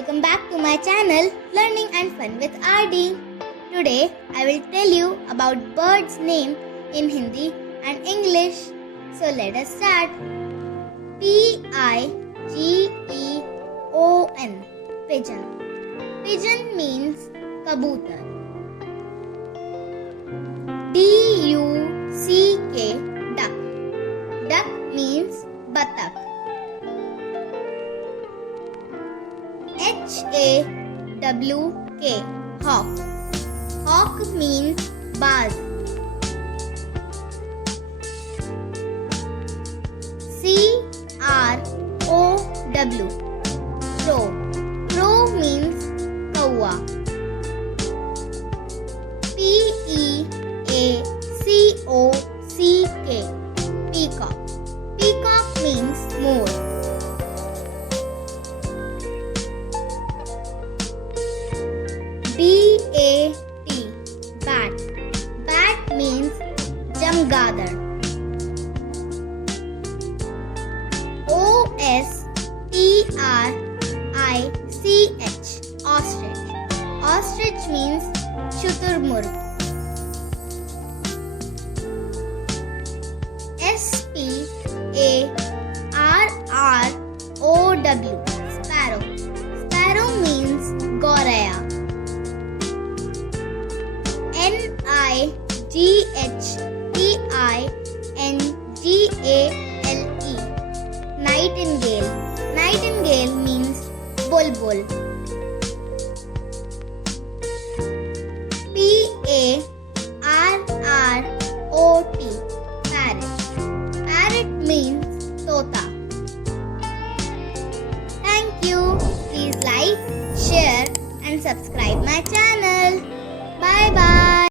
welcome back to my channel Learning and Fun with RD. Today I will tell you about birds' name in Hindi and English. So let us start. Pigeon. Pigeon. Pigeon means kabutar. Duck. Duck. Duck means batak. Hawk. Hawk. Hawk means baz. Crow. Crow means kawa. Peacock. Peacock means more. Bat. Bat means jamgadar. Ostrich. Ostrich means shuturmurg. Sparrow. Sparrow means goraya. Nightengale. Nightingale. Nightingale means bulbul. Parrot. Parrot means tota. Thank you. Please like, share and subscribe my channel.